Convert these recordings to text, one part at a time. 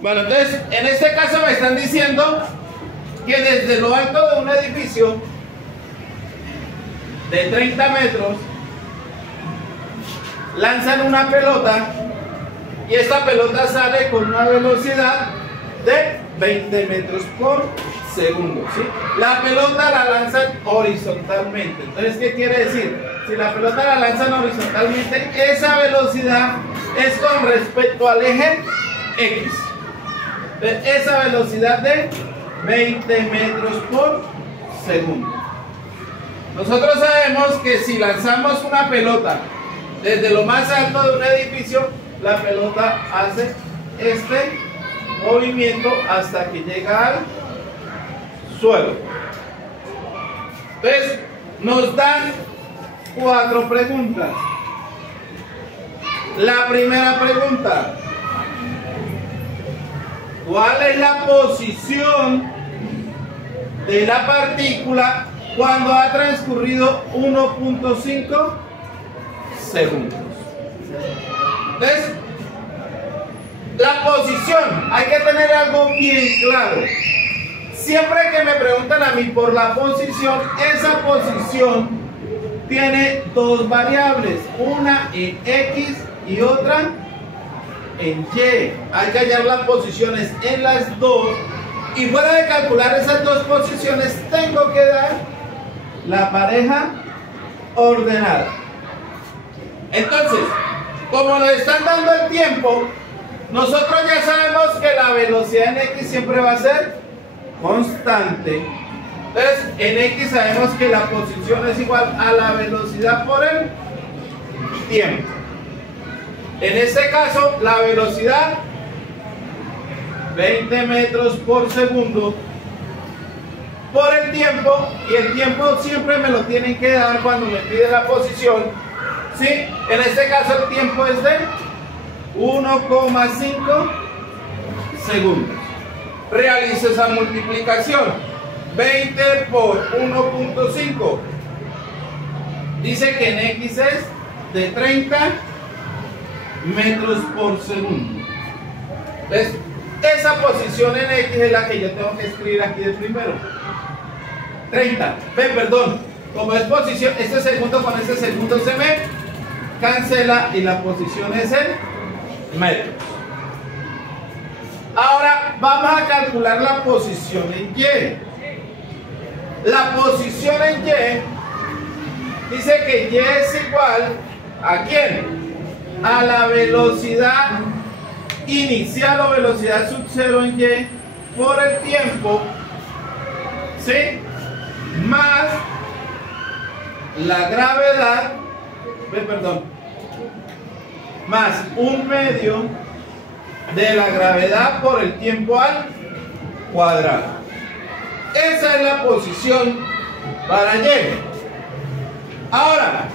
Bueno, entonces, en este caso me están diciendo que desde lo alto de un edificio de 30 metros lanzan una pelota y esta pelota sale con una velocidad de 20 metros por segundo, ¿sí? La pelota la lanzan horizontalmente. Entonces, ¿qué quiere decir? Si la pelota la lanzan horizontalmente, esa velocidad es con respecto al eje X. Esa velocidad de 20 metros por segundo. Nosotros sabemos que si lanzamos una pelota desde lo más alto de un edificio, la pelota hace este movimiento hasta que llega al suelo. Entonces, nos dan 4 preguntas. La primera pregunta: ¿cuál es la posición de la partícula cuando ha transcurrido 1.5 segundos? Entonces, la posición, hay que tener algo bien claro. Siempre que me preguntan a mí por la posición, esa posición tiene 2 variables, una en X y otra en Y. Hay que hallar las posiciones en las 2 y fuera de calcular esas 2 posiciones tengo que dar la pareja ordenada. Entonces, como nos están dando el tiempo, nosotros ya sabemos que la velocidad en X siempre va a ser constante. Entonces, en X sabemos que la posición es igual a la velocidad por el tiempo. En este caso, la velocidad 20 metros por segundo por el tiempo, y el tiempo siempre me lo tienen que dar cuando me pide la posición, ¿sí? En este caso el tiempo es de 1,5 segundos. Realice esa multiplicación. 20 por 1.5 dice que en X es de 30 metros por segundo. Entonces, esa posición en X es la que yo tengo que escribir aquí de primero. 30. Perdón, como es posición, este segundo con este segundo se me cancela y la posición es en metros. Ahora vamos a calcular la posición en Y. La posición en Y dice que Y es igual ¿a quién? A la velocidad inicial o velocidad sub 0 en Y por el tiempo, ¿sí? Más la gravedad, más 1/2 de la gravedad por el tiempo al cuadrado. Esa es la posición para Y. Ahora,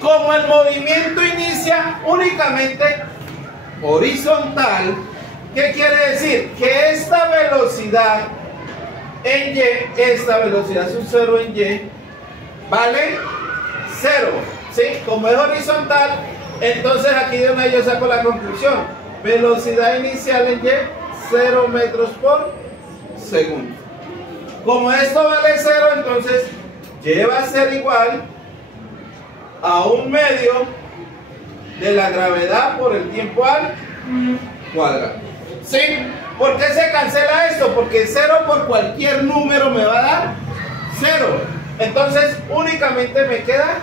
como el movimiento inicia únicamente horizontal, ¿qué quiere decir? Que esta velocidad en Y, esta velocidad sub 0 en Y, vale 0, ¿sí? Como es horizontal, entonces aquí de una yo saco la conclusión. Velocidad inicial en Y, 0 metros por segundo. Como esto vale 0, entonces Y va a ser igual a 1/2 de la gravedad por el tiempo al cuadrado. ¿Sí? ¿Por qué se cancela esto? Porque 0 por cualquier número me va a dar 0. Entonces únicamente me queda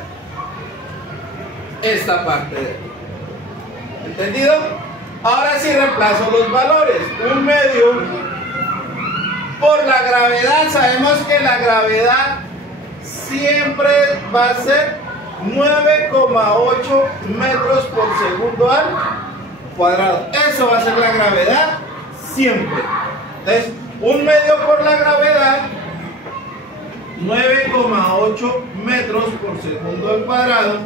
esta parte de aquí. ¿Entendido? Ahora sí reemplazo los valores. 1/2 por la gravedad. Sabemos que la gravedad siempre va a ser 9,8 metros por segundo al cuadrado. Eso va a ser la gravedad siempre. Entonces, 1/2 por la gravedad, 9,8 metros por segundo al cuadrado.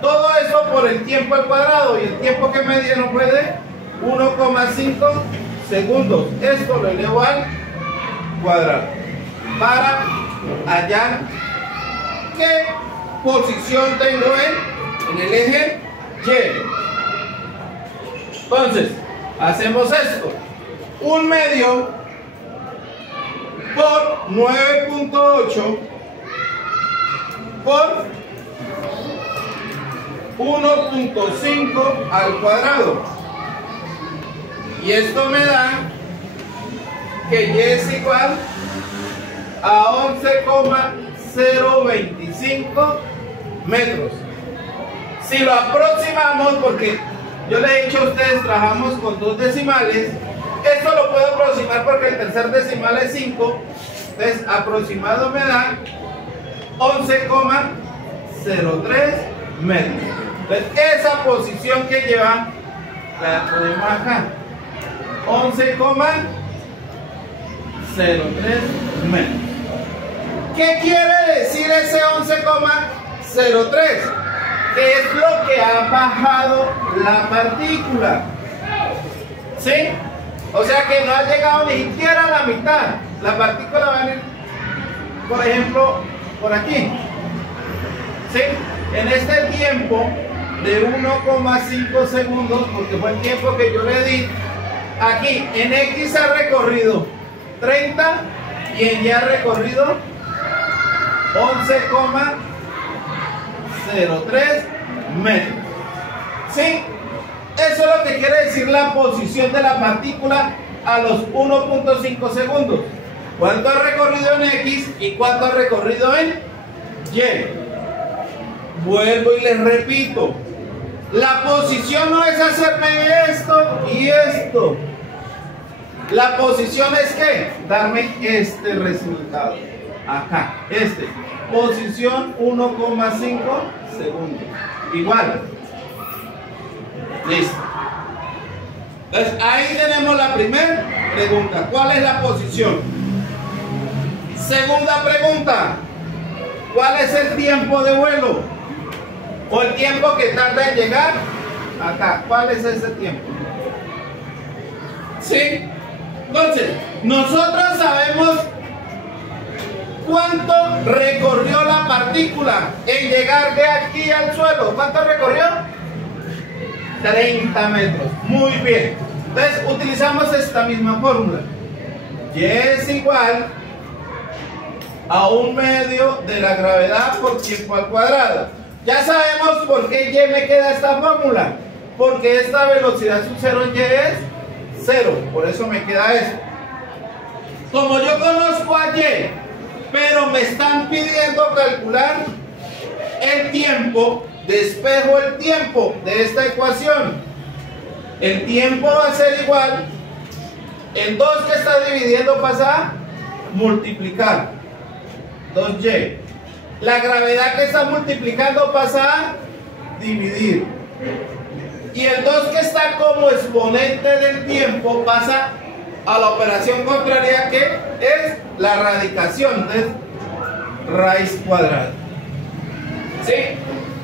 Todo eso por el tiempo al cuadrado, y el tiempo que me dieron fue de 1,5 segundos. Esto lo elevo al cuadrado para hallar qué posición tengo en el eje Y. Entonces, hacemos esto. 1/2 por 9.8 por 1.5 al cuadrado. Y esto me da que Y es igual a 11,025 metros. Si lo aproximamos, porque yo le he dicho a ustedes, trabajamos con 2 decimales, esto lo puedo aproximar porque el tercer decimal es 5, entonces aproximado me da 11,03 metros. Entonces esa posición que lleva la ponemos acá, 11,03 metros. ¿Qué quiere decir ese 11,03? Que es lo que ha bajado la partícula. ¿Sí? O sea que no ha llegado ni siquiera a la mitad. La partícula va a venir, por ejemplo, por aquí. ¿Sí? En este tiempo de 1,5 segundos, porque fue el tiempo que yo le di, aquí en X ha recorrido 30 y en Y ha recorrido 11,03 metros. ¿Sí? Eso es lo que quiere decir la posición de la partícula a los 1.5 segundos. ¿Cuánto ha recorrido en X y cuánto ha recorrido en Y? Vuelvo y les repito. La posición no es hacerme esto y esto. La posición es que darme este resultado. Acá, este. Posición 1,5 segundos. Igual. Listo. Entonces ahí tenemos la primera pregunta. ¿Cuál es la posición? Segunda pregunta. ¿Cuál es el tiempo de vuelo? O el tiempo que tarda en llegar acá. ¿Cuál es ese tiempo? ¿Sí? Entonces, nosotros sabemos cuánto recorrió la partícula en llegar de aquí al suelo. ¿Cuánto recorrió? 30 metros. Muy bien. Entonces, utilizamos esta misma fórmula. Y es igual a 1/2 de la gravedad por tiempo al cuadrado. Ya sabemos por qué Y me queda esta fórmula. Porque esta velocidad sub 0 en Y es 0. Por eso me queda esto. Como yo conozco a Y, pero me están pidiendo calcular el tiempo, despejo el tiempo de esta ecuación. El tiempo va a ser igual. El 2 que está dividiendo pasa a multiplicar. 2Y. La gravedad que está multiplicando pasa a dividir. Y el 2 que está como exponente del tiempo pasa a la operación contraria, que es la radicación. Entonces, raíz cuadrada. ¿Sí?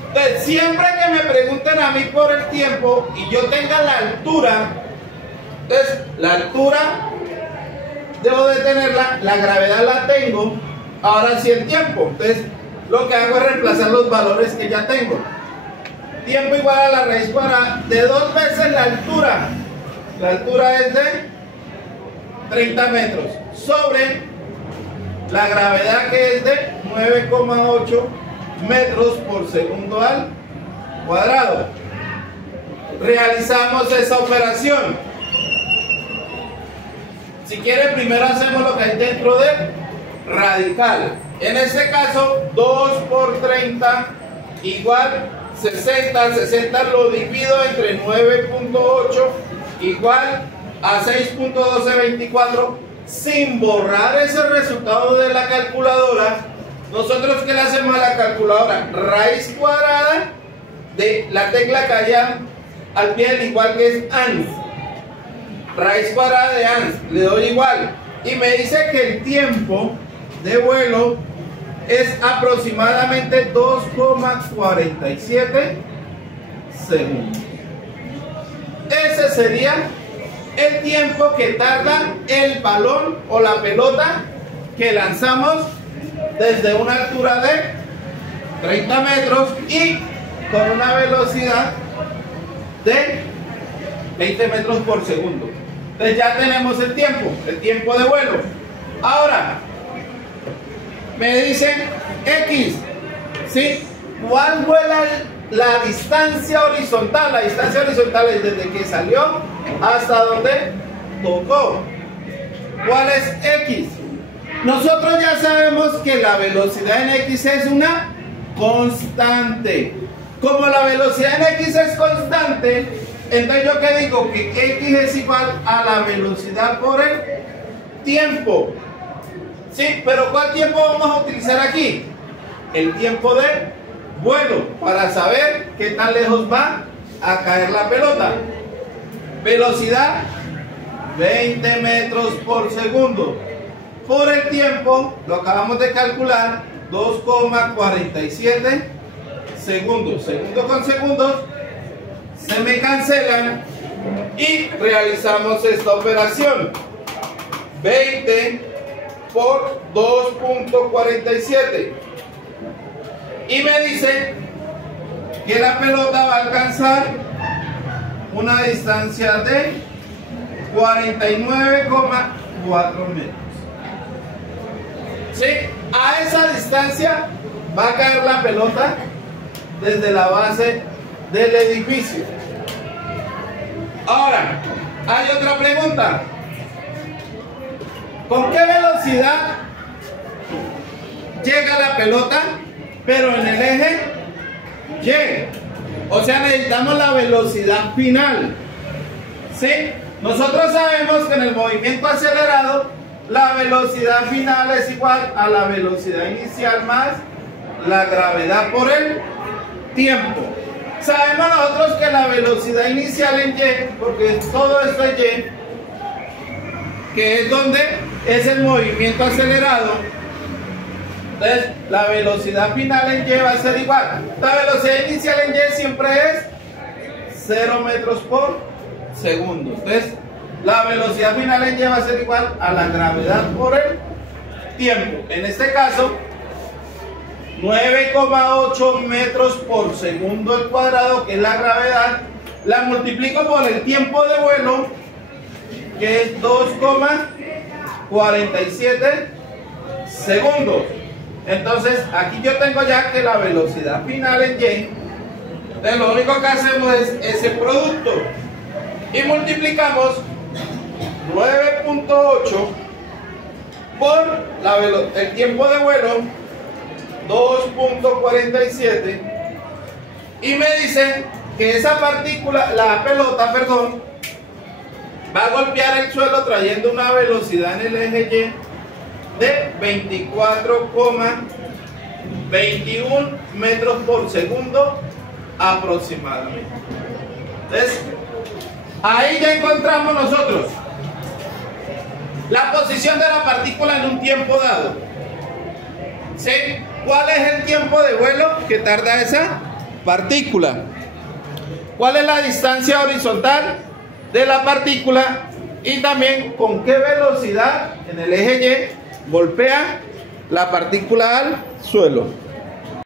Entonces, siempre que me pregunten a mí por el tiempo y yo tenga la altura, entonces la altura debo de tenerla, la gravedad la tengo, ahora sí el tiempo. Entonces, lo que hago es reemplazar los valores que ya tengo. Tiempo igual a la raíz cuadrada de 2 veces la altura. La altura es de 30 metros sobre la gravedad, que es de 9,8 metros por segundo al cuadrado. Realizamos esa operación. Si quiere, primero hacemos lo que hay dentro de radical. En este caso, 2 por 30 igual 60. 60 lo divido entre 9.8 igual a 6.1224, sin borrar ese resultado de la calculadora. Nosotros, ¿qué le hacemos a la calculadora? Raíz cuadrada de la tecla que haya al pie del igual, que es ans. Raíz cuadrada de ans, le doy igual. Y me dice que el tiempo de vuelo es aproximadamente 2,47 segundos. Ese sería el tiempo que tarda el balón o la pelota que lanzamos desde una altura de 30 metros y con una velocidad de 20 metros por segundo. Entonces ya tenemos el tiempo de vuelo. Ahora, me dicen X, ¿sí? ¿Cuál fue la distancia horizontal? La distancia horizontal es desde que salió hasta donde tocó. ¿Cuál es X? Nosotros ya sabemos que la velocidad en X es una constante. Como la velocidad en X es constante, entonces yo que digo que X es igual a la velocidad por el tiempo. Sí, pero ¿cuál tiempo vamos a utilizar aquí? El tiempo de vuelo, para saber qué tan lejos va a caer la pelota. Velocidad 20 metros por segundo. Por el tiempo, lo acabamos de calcular, 2,47 segundos. Segundo con segundos se me cancelan y realizamos esta operación. 20 por 2,47 y me dice que la pelota va a alcanzar una distancia de 49,4 metros. ¿Sí? A esa distancia va a caer la pelota desde la base del edificio. Ahora, hay otra pregunta. ¿Con qué velocidad llega la pelota, pero en el eje Y? O sea, necesitamos la velocidad final. ¿Sí? Nosotros sabemos que en el movimiento acelerado la velocidad final es igual a la velocidad inicial más la gravedad por el tiempo. Sabemos nosotros que la velocidad inicial en Y, porque todo esto es Y, que es donde es el movimiento acelerado, entonces la velocidad final en Y va a ser igual. La velocidad inicial en Y siempre es 0 metros por segundo. Entonces la velocidad final en Y va a ser igual a la gravedad por el tiempo. En este caso, 9,8 metros por segundo al cuadrado, que es la gravedad, la multiplico por el tiempo de vuelo, que es 2,47 segundos. Entonces, aquí yo tengo ya que la velocidad final en Y, entonces lo único que hacemos es ese producto y multiplicamos 9,8 por el tiempo de vuelo, 2,47, y me dice que esa partícula, la pelota, perdón, va a golpear el suelo trayendo una velocidad en el eje Y de 24,21 metros por segundo aproximadamente. Entonces, ahí ya encontramos nosotros la posición de la partícula en un tiempo dado. ¿Sí? ¿Cuál es el tiempo de vuelo que tarda esa partícula? ¿Cuál es la distancia horizontal de la partícula? Y también con qué velocidad en el eje Y golpea la partícula al suelo.